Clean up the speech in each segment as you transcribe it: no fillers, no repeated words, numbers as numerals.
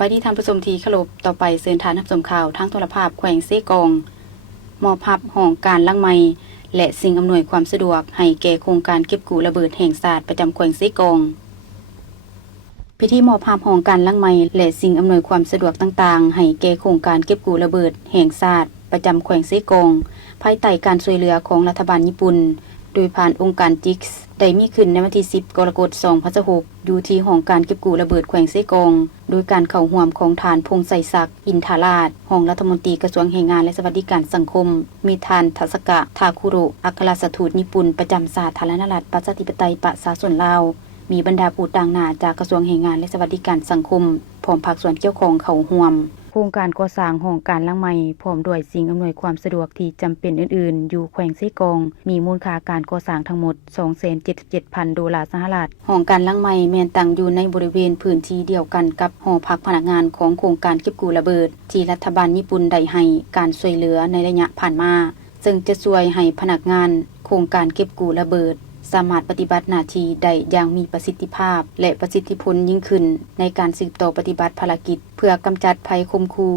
บายดีท่านผู้ชมที่เคารพต่อไปเชิญทานรับชมข่าวทางโทรภาพแขวงเซกองมอบรับห้องการลังไม้และสิ่งอำนวยความสะดวกให้แก่โครงการเก็บกู้ระเบิดแห่งชาติประจำแขวงเซกองพิธีมอบรับห้องการลังไม้และสิ่งอำนวยความสะดวกต่างๆให้แก่โครงการเก็บกู้ระเบิดแห่งชาติประจำแขวงเซกองภายใต้การช่วยเหลือของรัฐบาลญี่ปุ่นโดยผ่านองค์การจิกส์ได้มีขึ้นในวันที่ 10 กรกฎาคม 2016 อยู่ที่ห้องการเก็บกู้ระเบิดแขวงเซกองโดยการเข้าร่วมของฐานพงษ์ไสศักดิ์อินทาราชห้องรัฐมนตรีกระทรวงแรงงานและสวัสดิการสังคมมีฐานทัศกะทาคุโระอัครราชทูตญี่ปุ่นประจำสาธารณรัฐประชาธิปไตยประชาชนลาวมีบรรดาผู้ต่างหน้าจากกระทรวงแรงงานและสวัสดิการสังคมพร้อมภาคส่วนเกี่ยวข้องเข้าร่วมโครงการก่อสร้างห้องการลังไม้พร้อมด้วยสิ่งอำนวยความสะดวกที่จำเป็นอื่นๆอยู่แขวงเซกองมีมูลค่าการก่อสร้างทั้งหมด 277,000 ดอลลาร์สหรัฐห้องการลังไม้แม่นตั้งอยู่ในบริเวณพื้นที่เดียวกันกับหอพักพนักงานของโครงการเก็บกู้ระเบิดที่รัฐบาลญี่ปุ่นได้ให้การช่วยเหลือในระยะผ่านมาซึ่งจะช่วยให้พนักงานโครงการเก็บกู้ระเบิดสามารถปฏิบัติหน้าที่ได้อย่างมีประสิทธิภาพและประสิทธิผลยิ่งขึ้นในการสืบต่อปฏิบัติภารกิจเพื่อกำจัดภัยคมคู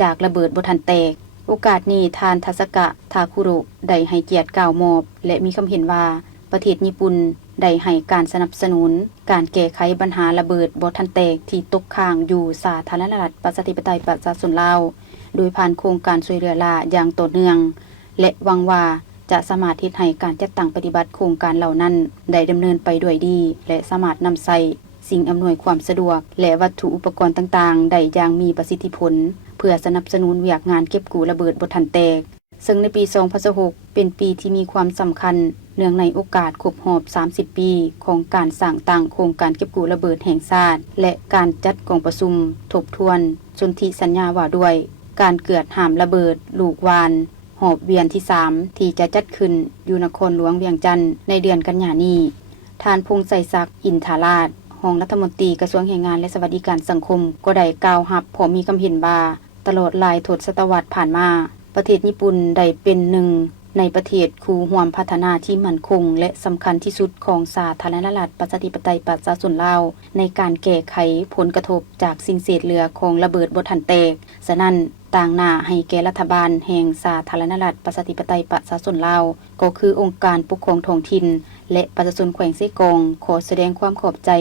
จากระเบิดบ่ทันแตกโอกาสนี้ทานทัศกะทาคุโระได้ให้เกียรติกล่าวมอบและมีคำเห็นว่าประเทศญี่ปุ่นได้ให้การสนับสนุนการแก้ไขปัญหาระเบิดบ่ทันแตกที่ตกค้างอยู่สาธารณรัฐประชาธิปไตยประชาชนลาวโดยผ่านโครงการช่วยเหลือลาอย่างต่อเนื่องและหวังว่าจะสามารถเฮ็ดให้การจัดตั้งปฏิบัติโครงการเหล่านั้นได้ดำเนินไปด้วยดีและสามารถนำใช้สิ่งอำนวยความสะดวกและวัตถุอุปกรณ์ต่างๆได้อย่างมีประสิทธิผลเพื่อสนับสนุนเวียกงานเก็บกู้ระเบิดบ่ทันแตกซึ่งในปี 2016 เป็นปีที่มีความสำคัญเนื่องในโอกาสครบรอบ 30 ปีของการสร้างตั้งโครงการเก็บกู้ระเบิดแห่งชาติและการจัดกองประชุมทบทวนสนธิสัญญาว่าด้วยการเกิดห้ามระเบิดลูกวานหอบเวียนที่ 3 ที่จะจัดขึ้นอยู่นครหลวงเวียงจันทน์ในเดือนกันยายนนี้ท่านพงษ์ไสศักดิ์อินทาราชรองรัฐมนตรีกระทรวงแรงงานและสวัสดิการสังคมก็ได้กล่าวรับพร้อมมีคำเห็นว่าตลอดหลายทศวรรษผ่านมาประเทศญี่ปุ่นได้เป็นหนึ่งในประเทศคู่ร่วมพัฒนาที่มั่นคงและสำคัญที่สุดของสาธารณรัฐประชาธิปไตยประชาชนลาวในการแก้ไขผลกระทบจากสิ่งเศษเหลือของระเบิดบ่ทันแตกฉะนั้นต่างหน้าให้แก่รัฐบาลแห่งสาธารณรัฐประชาธิปไตยประชาชนลาวก็คือองค์การปกครองท้องถิ่นและประชาชนแขวงเซกองขอแสดงความขอบใจ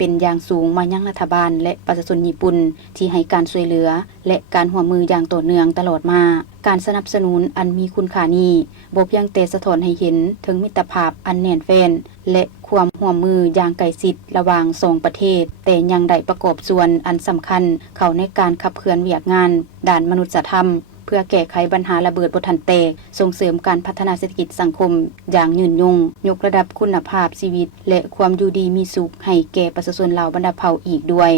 เป็นอย่างสูงมายังรัฐบาลและประชาชนญี่ปุ่นที่ให้การช่วยเหลือและการร่วมมืออย่างต่อเนื่องตลอดมาการสนับสนุนอันมีคุณค่านี้บ่เพียงแต่สะท้อนให้เห็นถึงมิตรภาพอันแน่นแฟ้นและความร่วมมืออย่างใกล้ชิดระหว่าง2ประเทศแต่ยังได้ประกอบส่วนอันสำคัญเข้าในการขับเคลื่อนเวียกงานด้านมนุษยธรรมเพื่อแก้ไขปัญหาระเบิดบ่ทันแตกส่งเสริมการพัฒนาเศรษฐกิจสังคมอย่างยืนยงยกระดับคุณภาพชีวิตและความอยู่ดีมีสุขให้แก่ประชาชนลาวบรรดาเผ่าอีกด้วย